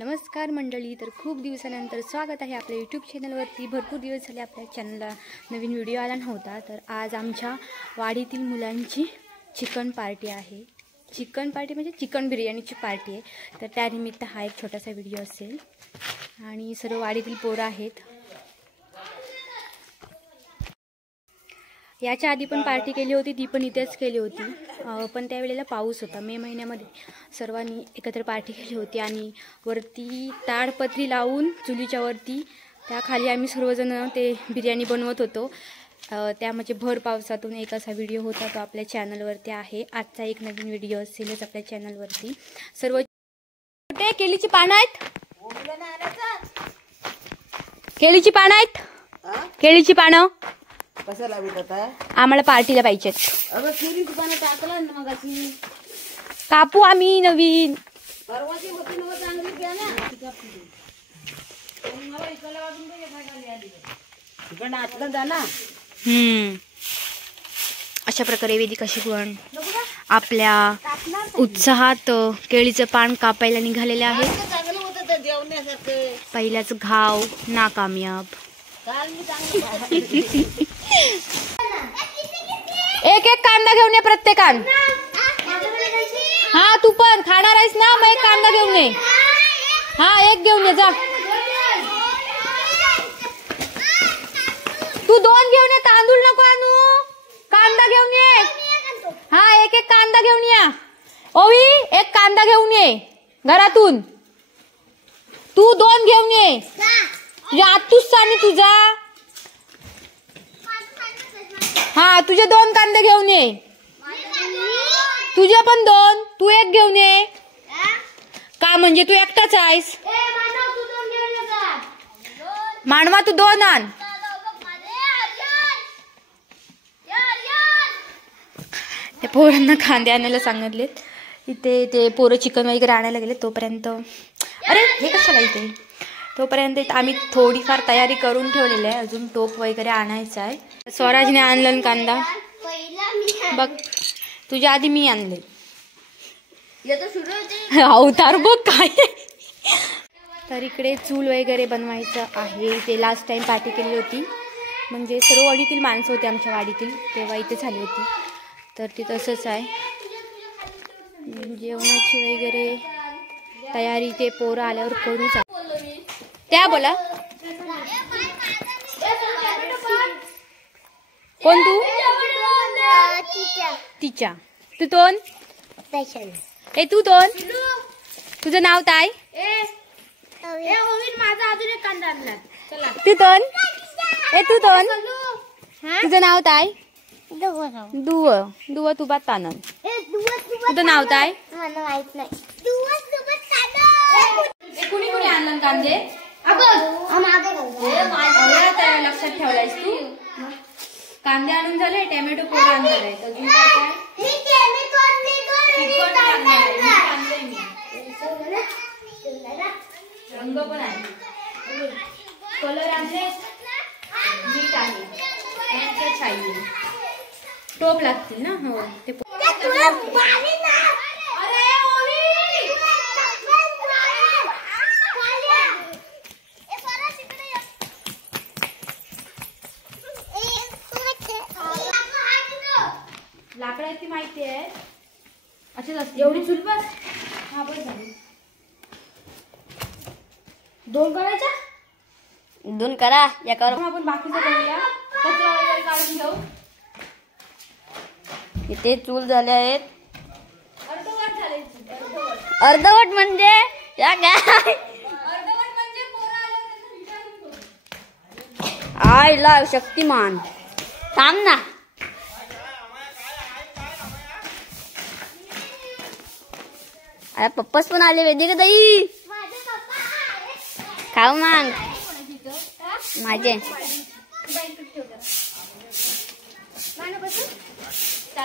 नमस्कार मंडळी, तर खूप दिवसानंतर स्वागत आहे आपल्या यूट्यूब चॅनलवरती। भरपूर दिवस झाले आपल्या चॅनलला नवीन व्हिडिओ आला नव्हता। तर आज आमच्या वाडीतील मुलांची चिकन पार्टी आहे। चिकन पार्टी म्हणजे चिकन बिर्याणीची पार्टी आहे। तर त्यानिमित्त हा एक छोटासा व्हिडिओ असेल आणि सर्व वाडीतील पोरं आहेत। याच्या आधी पण पार्टी केली होती, ती पण इथेच केली होती, पण त्यावेळेला पाऊस होता। मे महिन्यामध्ये सर्वांनी एकत्र पार्टी केली होती आणि वरती ताडपत्री लावून चुलीच्या वरती त्या खाली आम्ही सर्वजण ते बिर्याणी बनवत होतो। त्या म्हणजे भर पावसातून एक असा व्हिडिओ होता, तो आपल्या चॅनलवरती आहे। आजचा एक नवीन व्हिडिओ असेलच आपल्या चॅनलवरती। सर्व कुठे केळीची पानं आहेत, केळीची पानं आहेत, केळीची पानं कशाला विकत आहे? आम्हाला पार्टीला पाहिजेत। अगं केळीची पानं टाकलं ना मगाशी, कापू आम्ही नवीन। परवाची होती ना चांगली घ्या ना, मला इकडला वाजून इकडं आतलं जा ना। अशा प्रकारे वेदिका शिकवण आपल्या उत्साहात केळीचं पान कापायला निघालेले आहे। चांगलं होतं तर जेवण्यासारखं। पहिल्याच घाव नाकामयाब। एक एक कांदा घेऊन ये प्रत्येकान। हा तू पण खाणार आहेस ना, मग एक कांदा घेऊन ये। हा एक घेऊन ये जा। तू दोन घेऊन ये, तांदूळ नको आणू, कांदा घेऊन ये। हा एक एक कांदा घेऊन या। ओवी एक कांदा घेऊन ये घरातून। तू दोन घेऊन ये, तुझ्या आतूच आणि तुझा। हा तुझे दोन कांदे घेऊन ये, तुझे पण दोन, तू एक घेऊन ये। का म्हणजे तू एकटाच आहेस? मानवा तू दोन आण। ते पोरांना कांदे आणायला सांगितलेत। इथे ते पोरं चिकन वगैरे आणायला गेले, तोपर्यंत अरे हे कशाला इथे, तोपर्यंत आम्ही थोडीफार तयारी करून ठेवलेली आहे। अजून टोप वगैरे आणायचा आहे। स्वराजने आणलं कांदा बघ, तुझ्या आधी मी आणले। अवतार बघ काय। तर इकडे चूल वगैरे बनवायचं आहे। ते लास्ट टाइम पार्टी केली होती, म्हणजे सर्व वाडीतील माणसं होते आमच्या वाडीतील, तेव्हा इथे झाली होती। तर ते तसंच आहे, जेवणाची वगैरे तयारी ते पोरं आल्यावर करूच। त्या बोला कोण तू? तिच्या तू दोन ए तू दोन, तुझं नाव काय? तू दोन ए तू दोन, तुझं नाव काय? दुव दुव तू बात तानन, तुझं नाव काय? कुणी कुणी आणलं कांदे? लक्षात ठेवलायस तू? कांदे आणून झाले, टोमॅटो पोरं आणणार आहेत, अजून काय रंग पण आहे, कलर आणले, मीठ आहे, टोप लागतील ना। हो ते लाकडाची माहिती आहे, अशीच असते एवढी चूल बस। हा बस झाली, दोन करायच्या, दोन करा एकावर। आपण बाकीचं करूया, कचरा वगैरे काढून घेऊ। इथे चूल झाले आहेत, अर्धवट झाले। अर्धवट म्हणजे या काय? अर्धवट म्हणजे पोरं आल्यावर विचारून करू। आईला शक्तिमान थांब ना। अरे पप्पाच पण आले, वेदिका ताई खाऊ मग माझे।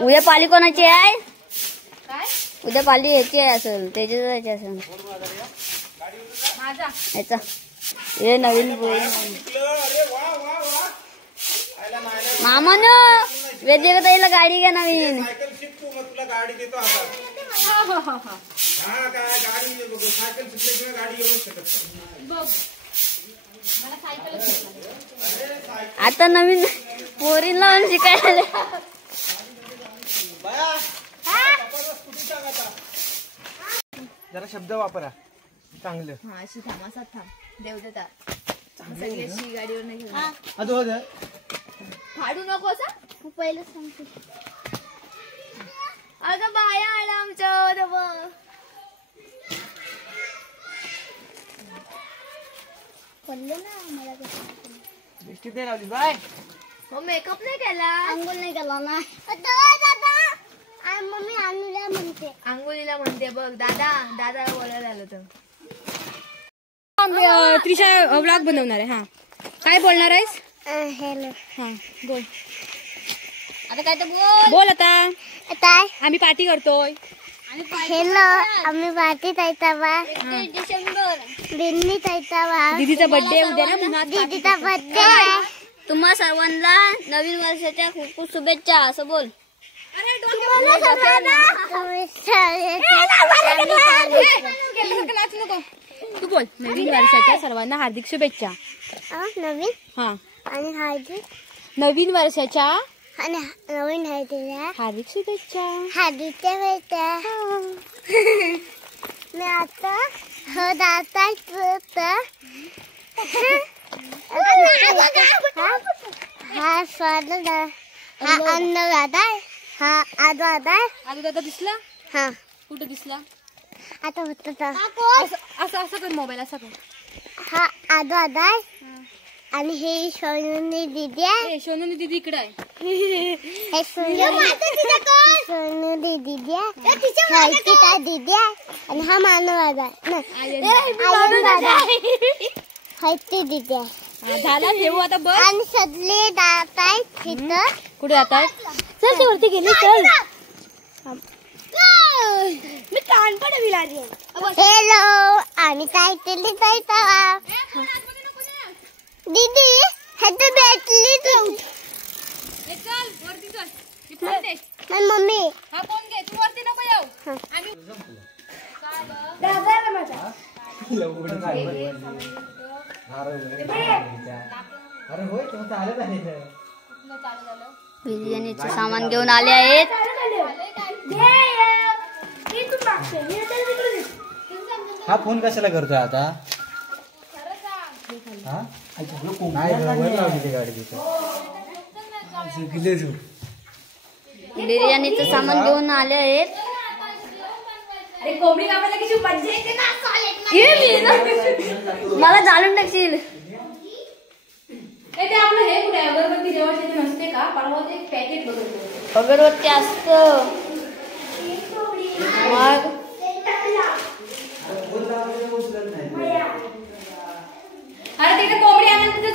उद्या पाली कोणाची आहे? उद्या पाली याची आहे असेल, त्याची जायची असेल याचा। हे नवीन मामा न वेदिका ताईला गाडी घ्या नवीन। आता नवीन पोरीन लावून शिकायला जरा शब्द वापरा चांगलं. हा अशी थांब असा थांब देवदत्ता सगळी अशी गाडीवर नाही घेऊन फाडू नको असा पहिलं सांगते. अगं बाया आला आमच्या पडले ना मला लिपस्टिक नाही लावली बाय. हो मेकअप नाही केला अंघोळ नाही केला ना. मम्मी आणूया म्हणते. आंघोळीला म्हणते बघ दादा दादा बोलायला आलं तर त्रिशा ब्लॉग बनवणार आहे. हा काय बोलणार आहेस? हॅलो. हा बोल आता काय तर बोल. बोल आता. काय आम्ही पार्टी करतोय. हॅलो आम्ही पार्टी जायचा डिसेंबर दिल्ली जायचा. दीदीचा बर्थडे उद्या ना म्हणून दीदीचा बर्थडे. तुम्हा सर्वांना नवीन वर्षाच्या खूप खूप शुभेच्छा असं बोल. तू बोल. नवीन वर्षाच्या सर्वांना हार्दिक शुभेच्छा. नवीन हा आणि हार्दिक नवीन वर्षाच्या आणि नवीन हार्दिक शुभेच्छा. हार्दिक शुभेच्छा. मी आता हो दाता हा स्वागत हा अन्न दादा हा आज दादा आलू दादा दिसला? हा कुठं दिसला? आता होत असं असं कर मोबाईल असा कर. हा आज दादा आणि हे सोनूनी दीदी आहे. सोनूनी दीदी इकडे आहे. हे सोनू दीदी आहे दीदी आहे आणि हा मानव दादा हायती दीदी आहे. झाला ठेवू आता बघ. आणि सगळे जात आहेत तिथं. कुठे जात आहेत? चल ती वरती गेली चल. मी कानपड विलारी आहे. हॅलो आम्ही काय केली जायचा दीदी ह्याचं भेटली तू. चल वरती चल. ही फोन दे. मम्मी हा फोन घे. तू वरती नको येऊ. अरे होय तेव्हा चालत आहे. बिर्याणीचे सामान घेऊन आले आहेत. हा फोन कशाला करतोय आता? बिर्याणीचं सामान घेऊन आले आहेत. मला जाणून टाकशील. ते आपलं हे कुठे अगरबत्ती जेवायची नसते का? परवा ते पॅकेट बघत अगरबत्ती असत मग अरे तिथे कोंबडी आणून तिथे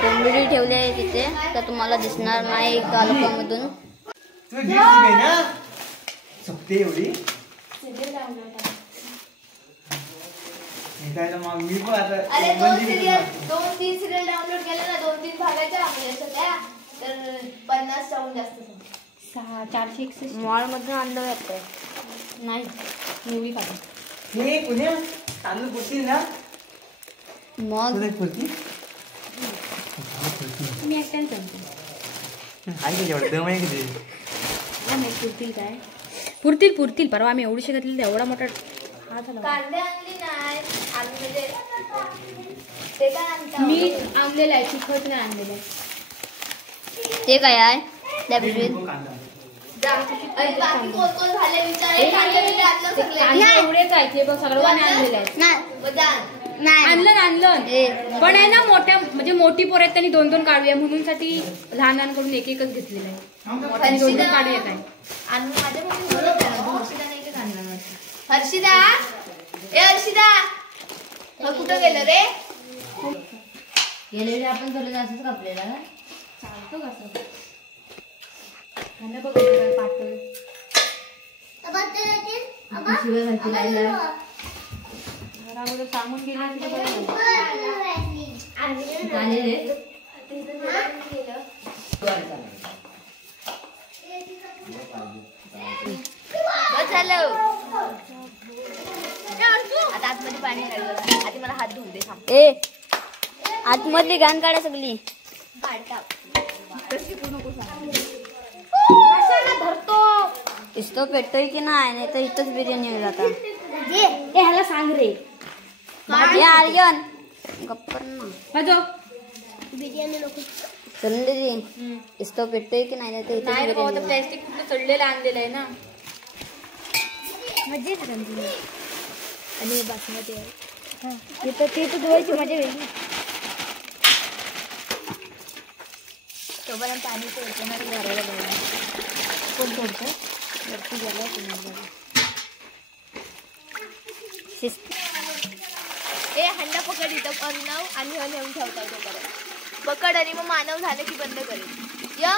कोंबडी ठेवली आहे तिथे तर तुम्हाला दिसणार नाही गालपामधून. सप्ते एवढी मी पण आता 2-3 सिरियल डाउनलोड केले ना 2-3 भागाच्या सध्या तर 50 जाऊन जास्त 461 मॉल मधून आणलं जातं. नाही मूवी काढून हे पुण्या तांदूळ पुरतील ना? मग पुरतील मी एकट्याने सांगते. आहे का जेवढं दम आहे किती? नाही पुरतील काय पुरतील परवा आम्ही एवढी घेतली एवढा मोठा हा झाला. कांदे आणली नाही मीठ आणलेलं आहे तिखट नाही आणलेलं आहे. ते काय आहे त्या पिशवीत? एवढेच आहे ते बघ सर्वांनी आणलेलं आहे. आणलं पण आहे ना मोठ्या म्हणजे मोठी पोर आहेत त्यांनी 2-2 काढूया म्हणून साठी लहान लहानकडून एकच घेतलेलं आहे. 2-2 काढूया काय हर्षिदा ए हर्षिदा कुठं गेलं रे? गेलेले आपण थोडं असंच कापलेला चालतो कसं बघ पातळ सांगून गेले आता आतमध्ये पाणी काढलं. आधी मला हात धुवू दे. ए आतमधली घाण काढा सगळी. इस्तो पेटतोय की नाही तर इथंच बिर्याणी होईल आता. ह्याला सांग रे. आर्यन गप्पर ना बिर्याणी नको. चंदेजी इस्तो पेटतोय की नाही तर इथंच नाही बिर्याणी होईल. प्लॅस्टिक कुठं चढलेलं आणलेलं आहे ना. मजा येते आणि बासमती आहे ते तर धुवायची मजा वेगळी. तोपर्यंत पाणी घराला कोण सोडतं वरती गेला तुम्हाला. ए हंडा पकड इथं अर्णव आणि ह नेऊन ठेवता तोपर्यंत पकड आणि मग मानव झालं की बंद करेल. या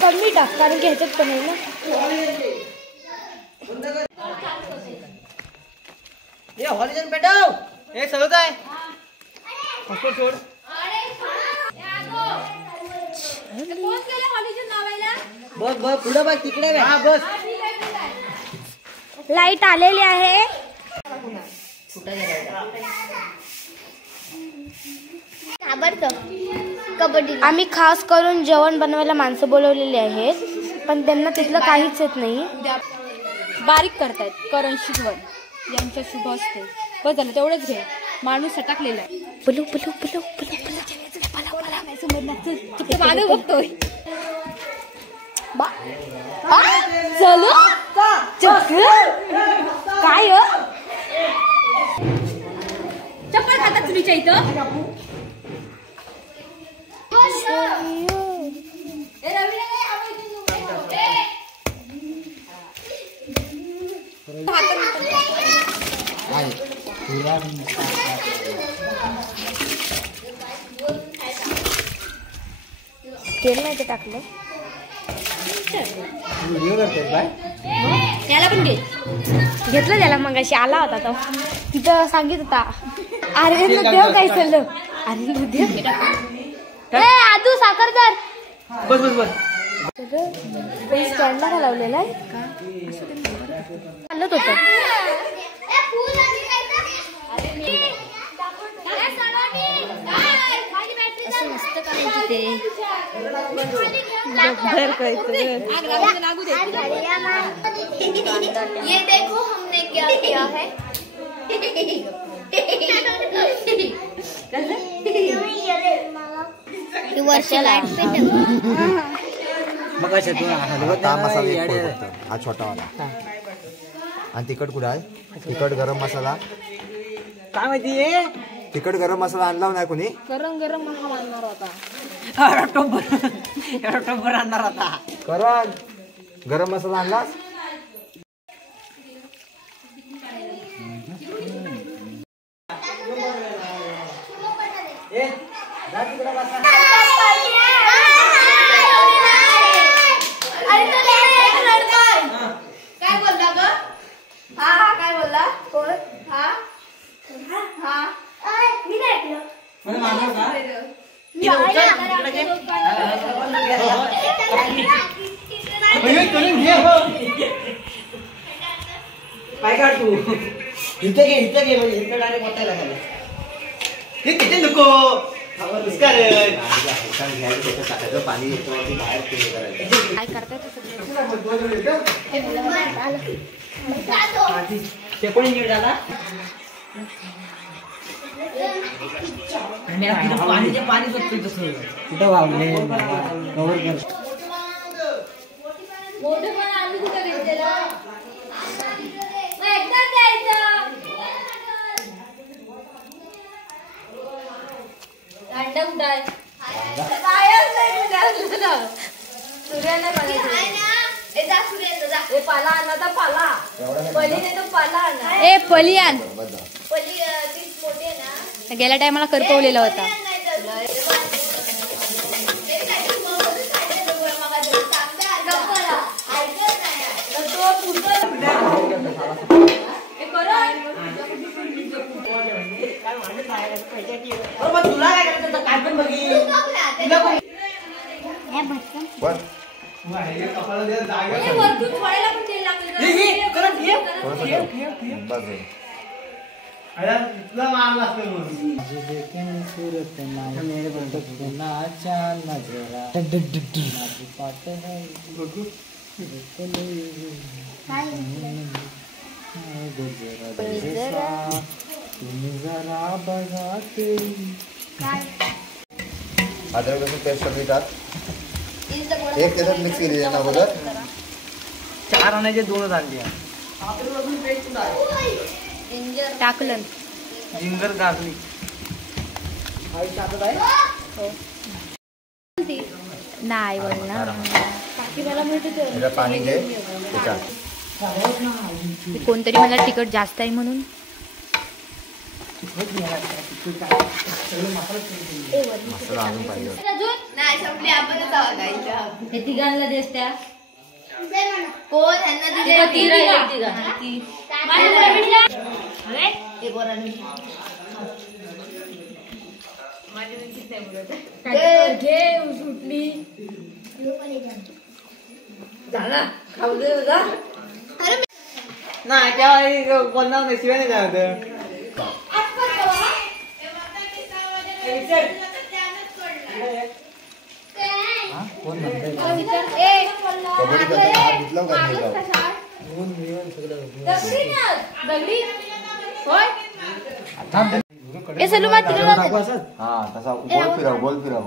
कमी टाक कारण की ह्याच्यात पण आहे ना. ये हॉलिजन पेटव. हे सगळं आहे असं सोड. बस बस पुढं बघ तिकडे. हा बस. लाईट आलेली आहे. कबड्डी आम्ही खास करून जेवण बनवायला माणसं बोलवलेली आहेत पण त्यांना तिथलं काहीच येत नाही. बारीक करतायत करण शिकवण यांच्या शुभ असते. बस झालं तेवढंच घे. माणूस सटाकलेला आहे. Flu flu flu flu flu बघतोय. चलो काय चप्पल खाता चुलीच्या इथं. तेल नाही ते टाकलं. व्हिडिओ करतेस बाय. याला पण घे. घेतलं त्याला मग अशी आला होता तो तिथं सांगित होता. अरे देव काय चाललं. अरे देव आदू साखर तर बस बस बस. स्टँडला का लावलेला आहे चालत होतं. असं मस्त करायची ते. ये देखो हमने क्या किया है. वर्षाला मग अशा तू हलवत हा मसाला एक नाही. पोळ फक्त. हा छोटा वाला. आणि तिखट कुठं आहे. तिखट गरम मसाला. काय माहिती तिखट गरम मसाला आणला नाही कोणी. गरम गरम आणणार होता. टोबर आणणार होता. करण गरम मसाला आणलास. काय बोलला ग. हा हा काय बोलला कोण. हा हा मी नाही ऐकलं. काय काढ तू. इथे घे म्हणजे इथे डायरेक्ट मोठायला लागले. हे किती नको पाणी काय करताय ते कोणी नीट झाला. पाणी बघतोय तसं कुठं वावले कव्हर कर. मोठं पण आम्ही कुठे घेतलेलं. एकदा द्यायचं. अंडा उडाल. कायच नाही तुझ्या. सूर्याने पाला आणला तर पाला. पलीने तो पाला आणला. ए पलियान पली ती मोठी आहे ना. गेल्या टायमाला करपवलेला होता. तुला काय करायचं काय पण बघी. वरतून सोडायला पण तेल लागतं. बस अद्रक लसूण पेस्ट सगळी टाक. एक त्याच्यात मिक्स केली आहे ना अगोदर. 4 आणायचे 2 आणले. टाकलं जिंगर गार्लिक नाही बोलणार. त्याच्यात पाणी घे त्याच्यात. कोणतरी मला तिखट जास्त आहे म्हणून मसाला अजून पाहिजे. नाही संपली आपणच आहोत गाईच्या. हे तिघांना देस त्या कोण ह्यांना दिले? नाही त्या बोलणार नाही शिवाय नाही जायचं. कबड्डी करताना हात धुतला का नाही लावला? ए सलू मा तिकडे हा तसा गोल फिरव.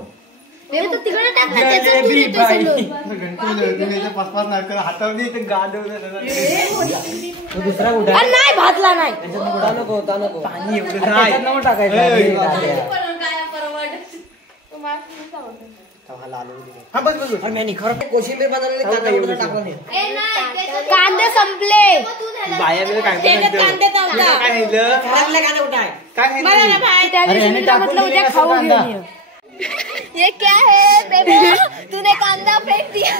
तिकडे टाक ना त्याचं दूध येतं सलू. दुसरा कुठे अरे नाही भातला नाही पाणी एवढं नाही टाकायचं. हा बस बस कोशिंबीर बनवलेली कांदे संपले. बाया बिया काय म्हटलं उद्या खाऊ घेऊन ये. ये क्या है बेबी? तूने कांदा फेंक दिया.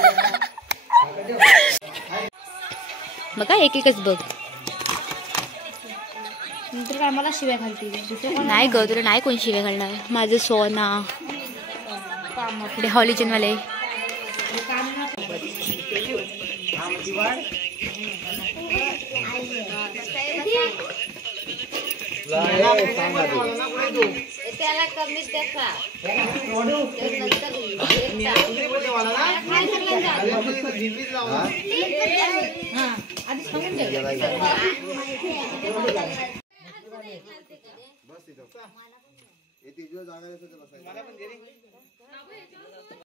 बघा एक एकच बघ. नंतर काय मला शिव्या घालते. नाही ग तुला नाही कोण शिव्या घालणार. माझं सोना हॉलिजनवाले त्याला कमीच देखा बस तिथं.